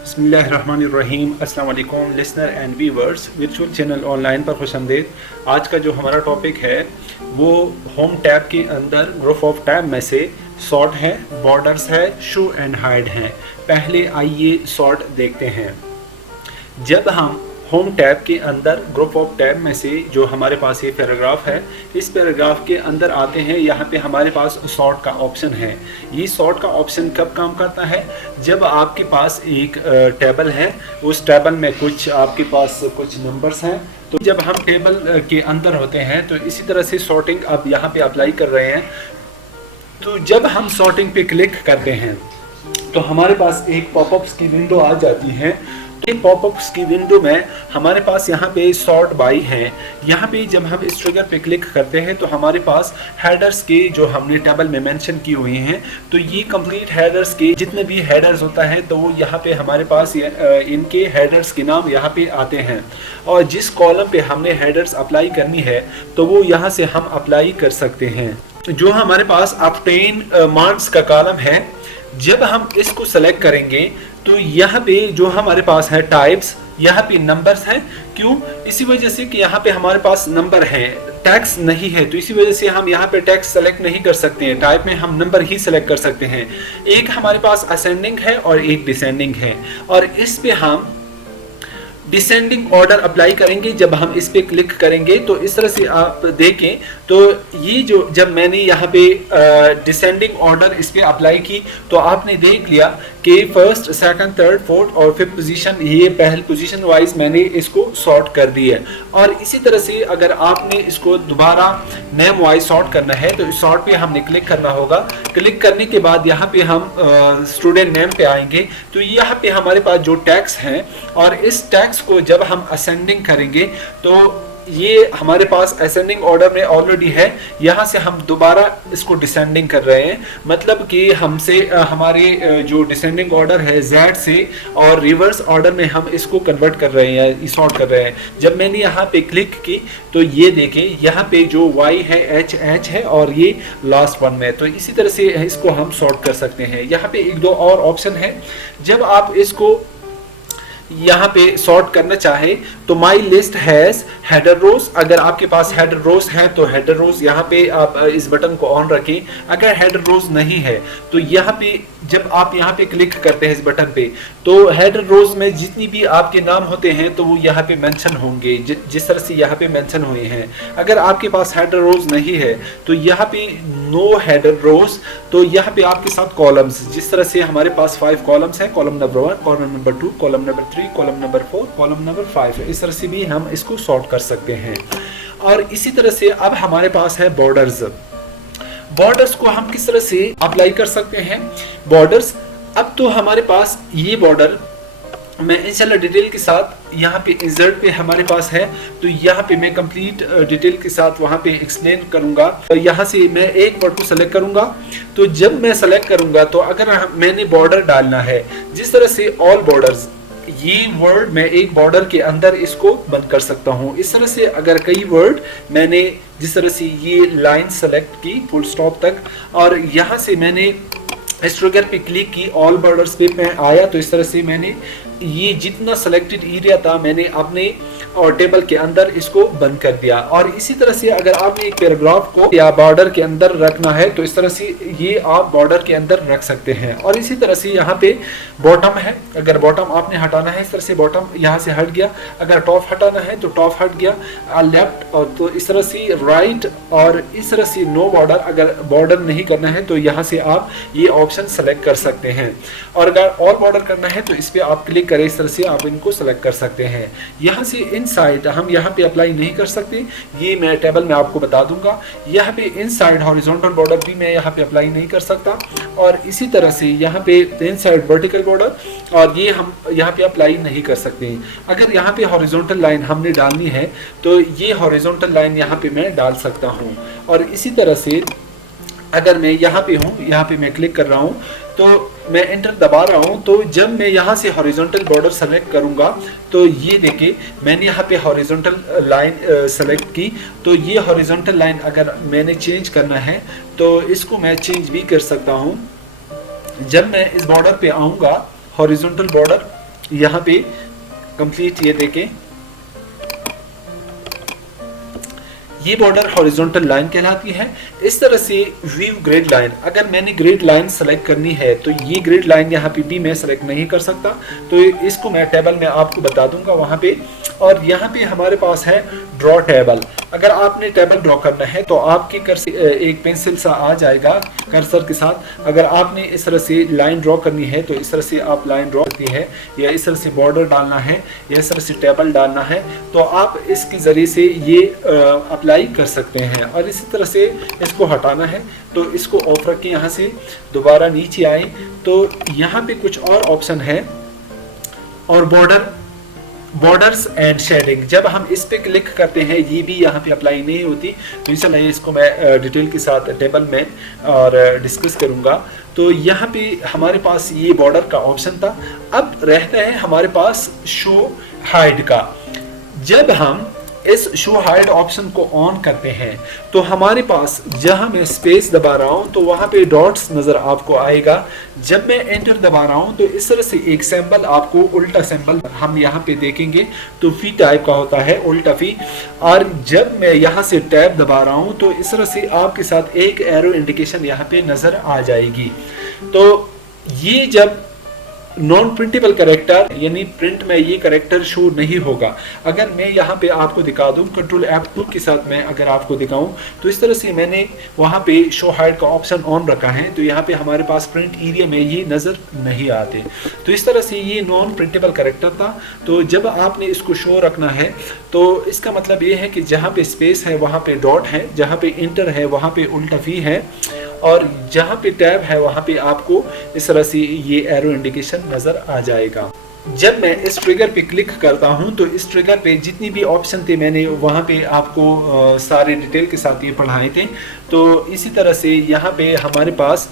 बिस्मिल्लाहिर्रहमानिर्रहीम। अस्सलाम वालेकुम listener and viewers, virtual channel online पर खुशामदीद। आज का जो हमारा टॉपिक है वो होम टैब के अंदर ग्रुप ऑफ टैब में से सॉर्ट है, बॉर्डर्स है, शो एंड हाइड हैं। पहले आइए सॉर्ट देखते हैं। जब हम होम टैब के अंदर ग्रुप ऑफ टैब में से जो हमारे पास ये पैराग्राफ है, इस पैराग्राफ के अंदर आते हैं, यहाँ पे हमारे पास सॉर्ट का ऑप्शन है। ये सॉर्ट का ऑप्शन कब काम करता है? जब आपके पास एक टेबल है, उस टेबल में आपके पास कुछ नंबर्स हैं, तो जब हम टेबल के अंदर होते हैं तो इसी तरह से सॉर्टिंग अब यहाँ पे अप्लाई कर रहे हैं। तो जब हम सॉर्टिंग पे क्लिक करते हैं तो हमारे पास एक पॉपअप्स की विंडो आ जाती है। पॉपअप्स की विंडो में हमारे पास यहाँ पे सॉर्ट बाई है। यहाँ पे जब हम इस ट्रिगर पे क्लिक करते हैं तो हमारे पास हेडर्स के जो हमने टेबल में मेंशन किए हुए हैं, तो ये कंप्लीट हेडर्स के जितने भी हेडर्स होता है तो वो यहाँ पे हमारे पास इनके हेडर्स के नाम यहाँ पे आते हैं। और जिस कॉलम पे हमने हेडर्स अप्लाई करनी है तो वो यहाँ से हम अप्लाई कर सकते हैं। जो हमारे पास ऑब्टेन मार्क्स का कॉलम है, जब हम इसको सेलेक्ट करेंगे तो यहाँ पे जो हमारे पास है टाइप्स, यहाँ पे नंबर्स हैं। क्यों? इसी वजह से कि यहाँ पे हमारे पास नंबर है, टैक्स नहीं है, तो इसी वजह से हम यहाँ पे टैक्स सेलेक्ट नहीं कर सकते हैं। टाइप में हम नंबर ही सेलेक्ट कर सकते हैं। एक हमारे पास असेंडिंग है और एक डिसेंडिंग है, और इस पे हम डिसेंडिंग ऑर्डर अप्लाई करेंगे। जब हम इस पे क्लिक करेंगे तो इस तरह से आप देखें तो ये जो जब मैंने यहाँ पे डिसेंडिंग ऑर्डर इस पे अप्लाई की तो आपने देख लिया कि फर्स्ट, सेकंड, थर्ड, फोर्थ और फिफ्थ पोजीशन, ये पहली पोजीशन वाइज मैंने इसको सॉर्ट कर दी है। और इसी तरह से अगर आपने इसको दोबारा नेम वाइज सॉर्ट करना है तो इस सॉर्ट पे हमने क्लिक करना होगा। क्लिक करने के बाद यहाँ पे हम स्टूडेंट नेम पे आएंगे तो यहाँ पे हमारे पास जो टैक्स हैं, और इस टैक्स को जब हम असेंडिंग करेंगे तो ये हमारे पास असेंडिंग ऑर्डर में ऑलरेडी है। यहाँ से हम दोबारा इसको डिसेंडिंग कर रहे हैं, मतलब कि हमसे हमारे जो डिसेंडिंग ऑर्डर है Z से और रिवर्स ऑर्डर में हम इसको कन्वर्ट कर रहे हैं, सॉर्ट कर रहे हैं। जब मैंने यहाँ पे क्लिक की तो ये देखें यहाँ पे जो Y है H है और ये लास्ट वन में, तो इसी तरह से इसको हम सॉर्ट कर सकते हैं। यहाँ पे एक दो और ऑप्शन है। जब आप इसको यहाँ पे सॉर्ट करना चाहे तो माई लिस्ट हैज हेडर रोज, अगर आपके पास हेडर रोज है तो हेडर रोज यहाँ पे आप इस बटन को ऑन रखें। अगर हेडर रोज नहीं है तो यहाँ पे जब आप यहाँ पे क्लिक करते हैं इस बटन पे तो हेडर रोज में जितनी भी आपके नाम होते हैं तो वो यहाँ पे मेंशन होंगे, जिस तरह से यहाँ पे मेंशन हुए हैं। अगर आपके पास हेडर रोज नहीं है तो यहाँ पे नो हेडर रोज, तो यहाँ पे आपके साथ कॉलम्स, जिस तरह से हमारे पास 5 कॉलम्स हैं, column number 1, column number 2, column number 3, column number 4, column number 5, इस तरह से भी हम इसको सॉर्ट कर सकते हैं। और इसी तरह से अब हमारे पास है बॉर्डर्स। बॉर्डर्स को हम किस तरह से अप्लाई कर सकते हैं? बॉर्डर्स, अब तो हमारे पास ये बॉर्डर मैं इंशाल्लाह डिटेल के साथ यहाँ पे इंसर्ट पे हमारे पास है, तो यहाँ पे मैं कंप्लीट डिटेल के साथ वहाँ पे एक्सप्लेन करूँगा। तो यहाँ से मैं एक वर्ड को सेलेक्ट करूँगा, तो जब मैं सेलेक्ट करूँगा तो अगर मैंने बॉर्डर डालना है, जिस तरह से ऑल बॉर्डर्स, ये वर्ड मैं एक बॉर्डर के अंदर इसको बंद कर सकता हूँ। इस तरह से अगर कई वर्ड मैंने, जिस तरह से ये लाइन सेलेक्ट की फुल स्टॉप तक, और यहाँ से मैंने इस ट्रिगर पे क्लिक की, ऑल बॉर्डर्स पे मैं आया, तो इस तरह से मैंने ये जितना सेलेक्टेड एरिया था मैंने अपने और टेबल के अंदर इसको बंद कर दिया। और इसी तरह से अगर आपने एक पैराग्राफ को या बॉर्डर के अंदर रखना है तो इस तरह से ये आप बॉर्डर के अंदर रख सकते हैं। और इसी तरह से यहाँ पे बॉटम है, अगर बॉटम आपने हटाना है इस तरह से बॉटम यहाँ से हट गया, अगर टॉप हटाना है तो टॉप हट गया, लेफ्ट, और तो इस तरह से राइट, और इस तरह से नो बॉर्डर, अगर बॉर्डर नहीं करना है तो यहाँ से आप ये ऑप्शन सेलेक्ट कर सकते हैं। और अगर ऑल बॉर्डर करना है तो इस पर आप क्लिक करें, इस तरह से आप इनको सेलेक्ट कर सकते हैं। यहाँ से इनसाइड हम यहाँ पे अप्लाई नहीं कर सकते, ये मैं टेबल में आपको बता दूंगा। यहाँ पे इनसाइड हॉरिजॉन्टल बॉर्डर भी मैं यहाँ पे अप्लाई नहीं कर सकता, और इसी तरह से यहाँ पे इनसाइड वर्टिकल बॉर्डर, और ये हम यहाँ पे अप्लाई नहीं कर सकते। अगर यहाँ पे हॉरिजॉन्टल लाइन हमने डालनी है तो ये हॉरिजॉन्टल लाइन यहाँ पे मैं डाल सकता हूँ। और इसी तरह से अगर मैं यहाँ पे हूँ, यहाँ पे मैं क्लिक कर रहा हूँ तो मैं एंटर दबा रहा हूँ, तो जब मैं यहाँ से हॉरिजॉन्टल बॉर्डर सेलेक्ट करूँगा तो ये देखिए मैंने यहाँ पे हॉरिजॉन्टल लाइन सेलेक्ट की, तो ये हॉरिजॉन्टल लाइन अगर मैंने चेंज करना है तो इसको मैं चेंज भी कर सकता हूँ। जब मैं इस बॉर्डर पे आऊँगा, हॉरिजॉन्टल बॉर्डर, यहाँ पे कंप्लीट ये देखें, ये बॉर्डर हॉरिजॉन्टल लाइन कहलाती है। इस तरह से व्यू ग्रिड लाइन, अगर मैंने ग्रिड लाइन सेलेक्ट करनी है तो ये ग्रिड लाइन यहाँ पे भी मैं सेलेक्ट नहीं कर सकता, तो इसको मैं टेबल में आपको बता दूंगा वहाँ पे। और यहाँ पे हमारे पास है ड्रॉ टेबल। अगर आपने टेबल ड्रॉ करना है तो आपके कर्सर एक पेंसिल सा आ जाएगा कर्सर के साथ। अगर आपने इस तरह से लाइन ड्रॉ करनी है तो इस तरह से आप लाइन ड्रॉ करती है, या इस तरह से बॉर्डर डालना है, या इस तरह से टेबल डालना है, तो आप इसके ज़रिए से ये अप्लाई कर सकते हैं। और इसी तरह से इसको हटाना है तो इसको ऑफ रख के यहाँ से दोबारा नीचे आए तो यहाँ पे कुछ और ऑप्शन है। और बॉर्डर्स एंड शेडिंग, जब हम इस पे क्लिक करते हैं ये भी यहाँ पे अप्लाई नहीं होती। तो इंशाल्लाह इसको मैं डिटेल के साथ टेबल में और डिस्कस करूँगा। तो यहाँ पे हमारे पास ये बॉर्डर का ऑप्शन था। अब रहता है हमारे पास शो हाइड का। जब हम इस शो हाइड ऑप्शन को ऑन करते हैं तो हमारे पास जहां मैं स्पेस दबा रहा हूं तो वहां पे डॉट्स नजर आपको आएगा। जब मैं एंटर दबा रहा हूं तो इस तरह से एक सिंबल आपको, उल्टा सिंबल हम यहां पे देखेंगे तो फी टाइप का होता है, उल्टा फी। और जब मैं यहां से टैब दबा रहा हूं तो इस तरह से आपके साथ एक एरो इंडिकेशन यहां पे नजर आ जाएगी। तो ये जब नॉन प्रिंटेबल करेक्टर यानी प्रिंट में ये करेक्टर शो नहीं होगा। अगर मैं यहाँ पे आपको दिखा दूँ कंट्रोल F2 के साथ मैं अगर आपको दिखाऊं तो इस तरह से मैंने वहाँ पे शो हाइड का ऑप्शन ऑन रखा है, तो यहाँ पे हमारे पास प्रिंट एरिया में ये नज़र नहीं आते। तो इस तरह से ये नॉन प्रिंटेबल करेक्टर था। तो जब आपने इसको शो रखना है तो इसका मतलब ये है कि जहाँ पे स्पेस है वहाँ पे डॉट है, जहाँ पे इंटर है वहाँ पे उल्टा फी है, और जहाँ पे टैब है वहाँ पे आपको इस तरह से ये एरो इंडिकेशन नज़र आ जाएगा। जब मैं इस ट्रिगर पे क्लिक करता हूँ तो इस ट्रिगर पे जितनी भी ऑप्शन थे मैंने वहाँ पे आपको सारे डिटेल के साथ ये पढ़ाए थे। तो इसी तरह से यहाँ पे हमारे पास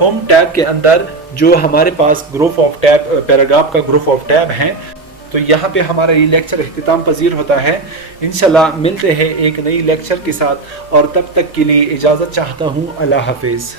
होम टैब के अंदर जो हमारे पास ग्रुप ऑफ टैब, पैराग्राफ का ग्रुप ऑफ टैब है, तो यहाँ पे हमारा ये लेक्चर इख्तिताम पजीर होता है। इंशाल्लाह मिलते हैं एक नई लेक्चर के साथ, और तब तक के लिए इजाज़त चाहता हूँ। अल्लाह हाफिज़।